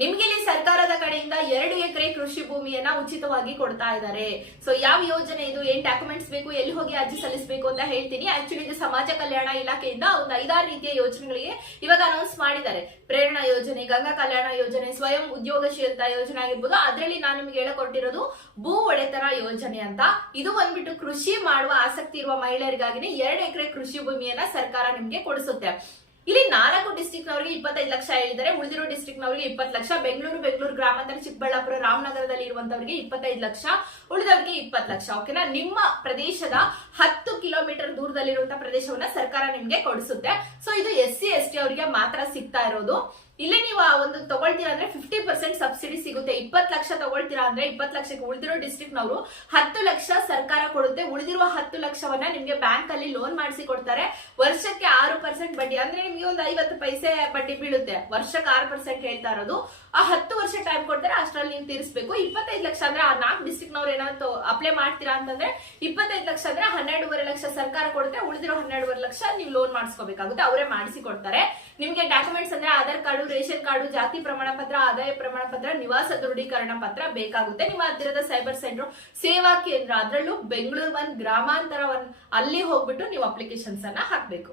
ನಿಮ್ಗೆ ಇಲ್ಲಿ ಸರ್ಕಾರದ ಕಡೆಯಿಂದ ಎರಡು ಎಕರೆ ಕೃಷಿ ಭೂಮಿಯನ್ನ ಉಚಿತವಾಗಿ ಕೊಡ್ತಾ ಇದ್ದಾರೆ? ಸೊ ಯಾವ ಯೋಜನೆ ಇದು? ಏನ್ ಡಾಕ್ಯುಮೆಂಟ್ಸ್ ಬೇಕು? ಎಲ್ಲಿ ಹೋಗಿ ಅರ್ಜಿ ಸಲ್ಲಿಸಬೇಕು ಅಂತ ಹೇಳ್ತೀನಿ. ಆಕ್ಚುಲಿ ಇದು ಸಮಾಜ ಕಲ್ಯಾಣ ಇಲಾಖೆಯಿಂದ ಒಂದು ಐದಾರು ರೀತಿಯ ಯೋಜನೆಗಳಿಗೆ ಇವಾಗ ಅನೌನ್ಸ್ ಮಾಡಿದ್ದಾರೆ. ಪ್ರೇರಣಾ ಯೋಜನೆ, ಗಂಗಾ ಕಲ್ಯಾಣ ಯೋಜನೆ, ಸ್ವಯಂ ಉದ್ಯೋಗಶೀಲತಾ ಯೋಜನೆ ಆಗಿರ್ಬೋದು. ಅದರಲ್ಲಿ ನಾನು ನಿಮ್ಗೆ ಹೇಳಕೊಟ್ಟಿರೋದು ಭೂ ಒಡೆತನ ಯೋಜನೆ ಅಂತ. ಇದು ಬಂದ್ಬಿಟ್ಟು ಕೃಷಿ ಮಾಡುವ ಆಸಕ್ತಿ ಇರುವ ಮಹಿಳೆಯರಿಗಾಗಿನೇ ಎರಡು ಎಕರೆ ಕೃಷಿ ಭೂಮಿಯನ್ನ ಸರ್ಕಾರ ನಿಮ್ಗೆ ಕೊಡಿಸುತ್ತೆ. ಇಲ್ಲಿ ನಾಲ್ಕು ಡಿಸ್ಟಿಕ್ ನವರಿಗೆ ಇಪ್ಪತ್ತೈದು ಲಕ್ಷ ಹೇಳಿದ್ದಾರೆ. ಉಳಿದಿರೋ ಡಿಸ್ಟಿಕ್ ನವರಿಗೆ ಇಪ್ಪತ್ತು ಲಕ್ಷ. ಬೆಂಗಳೂರು ಬೆಂಗಳೂರು ಗ್ರಾಮಾಂತರ, ಚಿಕ್ಕಬಳ್ಳಾಪುರ, ರಾಮನಗರದಲ್ಲಿ ಇರುವಂತವರಿಗೆ ಇಪ್ಪತ್ತೈದು ಲಕ್ಷ. ಉಳಿದವರಿಗೆ ಇಪ್ಪತ್ತು ಲಕ್ಷ. ಓಕೆನಾ ನಿಮ್ಮ ಪ್ರದೇಶದ ಹತ್ತು ಕಿಲೋಮೀಟರ್ ದೂರದಲ್ಲಿರುವಂತಹ ಪ್ರದೇಶವನ್ನ ಸರ್ಕಾರ ನಿಮ್ಗೆ ಕೊಡಿಸುತ್ತೆ. ಸೊ ಇದು ಎಸ್ ಸಿ ಎಸ್ ಟಿ ಅವರಿಗೆ ಮಾತ್ರ ಸಿಗ್ತಾ ಇರೋದು. ಇಲ್ಲೇ ನೀವು ಆ ಒಂದು ತಗೊಳ್ತೀರಾ ಅಂದ್ರೆ ಫಿಫ್ಟಿ ಪರ್ಸೆಂಟ್ ಸಬ್ಸಿಡಿ ಸಿಗುತ್ತೆ. ಇಪ್ಪತ್ತು ಲಕ್ಷ ತಗೊಳ್ತೀರಾ ಅಂದ್ರೆ ಇಪ್ಪತ್ತು ಲಕ್ಷಕ್ಕೆ ಉಳಿದಿರೋ ಡಿಸ್ಟ್ರಿಕ್ಟ್ ನವರು ಹತ್ತು ಲಕ್ಷ ಸರ್ಕಾರ ಕೊಡುತ್ತೆ. ಉಳಿದಿರುವ ಹತ್ತು ಲಕ್ಷವನ್ನ ನಿಮ್ಗೆ ಬ್ಯಾಂಕ್ ಅಲ್ಲಿ ಲೋನ್ ಮಾಡಿಸಿ ಕೊಡ್ತಾರೆ. ವರ್ಷಕ್ಕೆ ಆರು ಪರ್ಸೆಂಟ್ ಬಡ್ಡಿ. ಅಂದ್ರೆ ನಿಮ್ಗೆ ಒಂದು ಐವತ್ತು ಪೈಸೆ ಬಡ್ಡಿ ಬೀಳುತ್ತೆ. ವರ್ಷಕ್ಕೆ ಆರು ಪರ್ಸೆಂಟ್ ಹೇಳ್ತಾ ಇರೋದು. ಆ ಹತ್ತು ವರ್ಷ ಟೈಮ್ ಕೊಡ್ತಾರೆ, ಅಷ್ಟರಲ್ಲಿ ನೀವು ತೀರಿಸಬೇಕು. ಇಪ್ಪತ್ತೈದು ಲಕ್ಷ ಅಂದ್ರೆ ಆ ನಾಲ್ಕು ಡಿಸ್ಟ್ರಿಕ್ಟ್ ನವ್ರು ಏನಾದ್ರು ಅಪ್ಲೈ ಮಾಡ್ತೀರಾ ಅಂತಂದ್ರೆ ಇಪ್ಪತ್ತೈದು ಲಕ್ಷ ಅಂದ್ರೆ ಹನ್ನೆರಡೂವರೆ ಲಕ್ಷ ಸರ್ಕಾರ ಕೊಡುತ್ತೆ. ಉಳಿದಿರೋ ಹನ್ನೆರಡುವರೆ ಲಕ್ಷ ನೀವು ಲೋನ್ ಮಾಡಿಸ್ಕೋಬೇಕಾಗುತ್ತೆ. ಅವರೇ ಮಾಡಿಸಿ ಕೊಡ್ತಾರೆ. ನಿಮ್ಗೆ ಡಾಕ್ಯುಮೆಂಟ್ಸ್ ಅಂದ್ರೆ ಆಧಾರ್ ರೇಷನ್ ಕಾರ್ಡು, ಜಾತಿ ಪ್ರಮಾಣ ಪತ್ರ ಆದಾಯ ಪ್ರಮಾಣ ಪತ್ರ ನಿವಾಸ ದೃಢೀಕರಣ ಪತ್ರ ಬೇಕಾಗುತ್ತೆ. ನಿಮ್ಮ ಹತ್ತಿರದ ಸೈಬರ್ ಸೆಂಟರ್ ಸೇವಾ ಕೇಂದ್ರ ಅದರಲ್ಲೂ ಬೆಂಗಳೂರು ಒಂದ್ ಗ್ರಾಮಾಂತರ ಒಂದ್ ಅಲ್ಲಿ ಹೋಗ್ಬಿಟ್ಟು ನೀವು ಅಪ್ಲಿಕೇಶನ್ಸ್ ಅನ್ನ ಹಾಕ್ಬೇಕು.